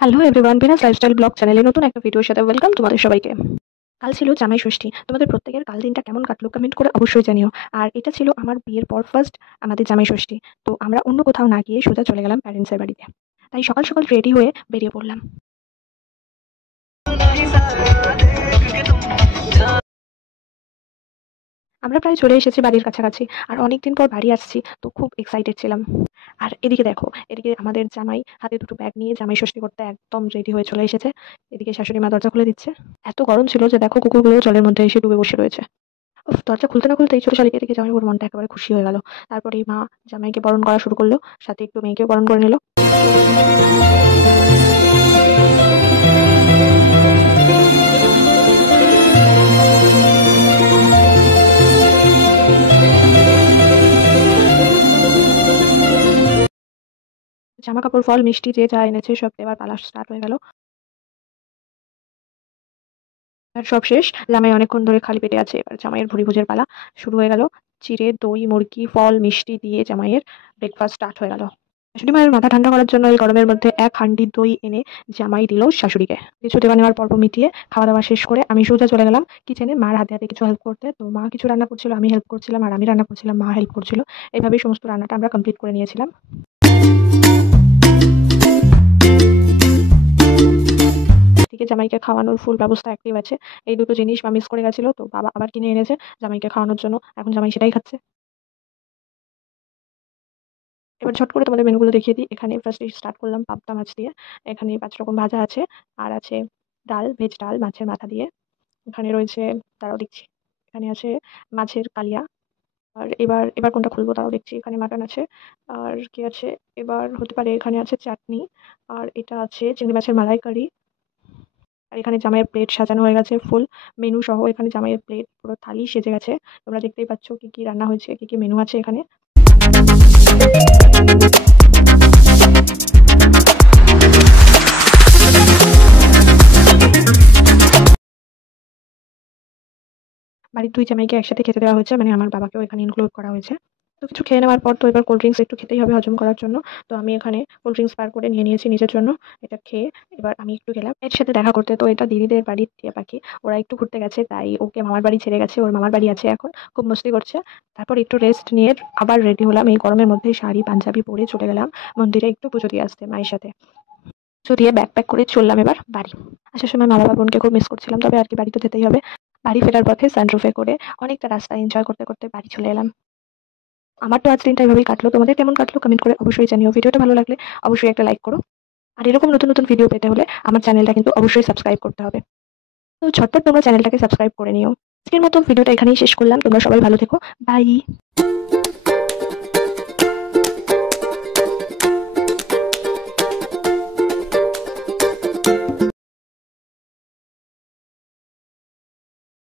Hello everyone, Venus lifestyle blog চ্যানেলে নতুন একটা ভিডিওর সাথে ওয়েলকাম তোমাদের সবাইকে। কাল ছিল জামাই ষষ্ঠী। তোমাদের প্রত্যেকের কাল দিনটা কেমন কাটলো কমেন্ট করে অবশ্যই জানিও। আর এটা ছিল আমার বিয়ের পর ফার্স্ট আমাদের জামাই ষষ্ঠী। তো আমরা অন্য কোথাও না গিয়ে সোজা চলে গেলাম প্যারেন্টসের বাড়িতে। তাই সকাল সকাল রেডি হয়ে বেরিয়ে পড়লাম। আমরা প্রায় চলে এসেছি বাড়ির কাছাকাছি। আর অনেকদিন পর বাড়ি আসছি, তো খুব এক্সাইটেড ছিলাম। আর এদিকে দেখো, এদিকে আমাদের জামাই হাতে দুটো ব্যাগ নিয়ে জামাই ষষ্ঠী করতে একদম রেডি হয়ে চলে এসেছে। এদিকে শাশুড়ি মা দরজা খুলে দিচ্ছে। এত গরম ছিল যে দেখো কুকুরগুলো জলের মধ্যে এসে ডুবে বসে রয়েছে। উফ! দরজা খুলতে না খুলতেই ছোট শালিকে দেখে জামাই ওর মনটা একেবারে খুশি হয়ে গেল। তারপরেই মা জামাইকে বরণ করা শুরু করলো, সাথে একটু মেয়েকেও বরণ করে নিল। জামা কাপড়, ফল, মিষ্টি যে যা এনেছে সব দেওয়ার পালা স্টার্ট হয়ে গেল। আর সব শেষ, জামাই অনেকক্ষণ ধরে খালি পেটে আছে, এবার জামাইয়ের ভুড়ি ভোজের পালা শুরু হয়ে গেল। চিড়ে, দই, মুরগি, ফল, মিষ্টি দিয়ে জামাইয়ের ব্রেকফাস্ট স্টার্ট হয়ে গেল। শাশুড়ি মায়ের মাথা ঠান্ডা করার জন্য এই গরমের মধ্যে এক হাঁড়ি দই এনে জামাই দিল শাশুড়িকে। কিছু দেওয়া নেওয়ার পর্ব মিটিয়ে খাওয়া দাওয়া শেষ করে আমি সোজা চলে গেলাম কিচেনে মার হাতে হাতে কিছু হেল্প করতে। তো মা কিছু রান্না করছিল, আমি হেল্প করছিলাম, আর আমি রান্না করছিলাম, মা হেল্প করছিল। এইভাবেই সমস্ত রান্নাটা আমরা কমপ্লিট করে নিয়েছিলাম। এদিকে জামাইকে খাওয়ানোর ফুল ব্যবস্থা অ্যাক্টিভ আছে। এই দুটো জিনিস মা মিস করে গেছিল, তো বাবা আবার কিনে এনেছে জামাইকে খাওয়ানোর জন্য। এখন জামাই সেটাই খাচ্ছে। এবার ঝট করে তোমাদের মেনুগুলো দেখিয়ে দিই। এখানে ফার্স্টে স্টার্ট করলাম পাবদা মাছ দিয়ে। এখানে ৫ রকম ভাজা আছে। আর আছে ডাল, ভেজ ডাল মাছের মাথা দিয়ে। এখানে রয়েছে, দাঁড়াও দেখছি। এখানে আছে মাছের কালিয়া। আর এবার এবার কোনটা খুলবো দাঁড়াও দেখছি। এখানে মাটন আছে। আর কি আছে? এবার হতে পারে এখানে আছে চাটনি। আর এটা আছে চিংড়ি মাছের মালাইকারি। আর এখানে জামাইয়ের প্লেট সাজানো হয়ে গেছে ফুল মেনু সহ। এখানে জামাইয়ের প্লেট পুরো থালি সেজে গেছে। তোমরা দেখতেই পাচ্ছ কি কি রান্না হয়েছে, কি কি মেনু আছে এখানে। বাড়ির ২ জামাইকে একসাথে খেতে দেওয়া হয়েছে, মানে আমার বাবাকেও এখানে ইনক্লুড করা হয়েছে। তো কিছু খেয়ে নেওয়ার পর তো এবার কোল্ড ড্রিঙ্কস একটু খেতেই হবে হজম করার জন্য। তো আমি এখানে কোল্ড ড্রিঙ্কস বার করে নিয়ে নিয়েছি নিজের জন্য। এটা খেয়ে এবার আমি একটু গেলাম এর সাথে দেখা করতে। তো এটা দিদিদের বাড়ির টিয়া পাখি। ওরা একটু ঘুরতে গেছে, তাই ওকে মামার বাড়ি ছেড়ে গেছে। ওর মামার বাড়ি আছে এখন। খুব মস্তি করছে। তারপর একটু রেস্ট নিয়ে আবার রেডি হলাম। এই গরমের মধ্যে শাড়ি পাঞ্জাবি পরে চলে গেলাম মন্দিরে একটু পুজো দিয়ে আসতে মায়ের সাথে। পুজো দিয়ে ব্যাগ প্যাক করে চললাম এবার বাড়ি। আসার সময় মা বাবা বোনকে খুব মিস করছিলাম, তবে আর কি বাড়ি তো যেতেই হবে। বাড়ি ফেরার পথে সানরুফে করে অনেকটা রাস্তা এনজয় করতে করতে বাড়ি চলে এলাম। আমার তো আজ দিনটা এভাবেই কাটলো। তোমাদের কেমন কাটলো কমেন্ট করে অবশ্যই জানিও। ভিডিওটা ভালো লাগলে অবশ্যই একটা লাইক করো। আর এরকম নতুন নতুন ভিডিও পেতে হলে আমার চ্যানেলটা কিন্তু অবশ্যই সাবস্ক্রাইব করতে হবে। তো ঝটপট তোমরা চ্যানেলটাকে সাবস্ক্রাইব করে নিও। আজকের মতো ভিডিওটা এখানেই শেষ করলাম। তোমরা সবাই ভালো থেকো। বাই।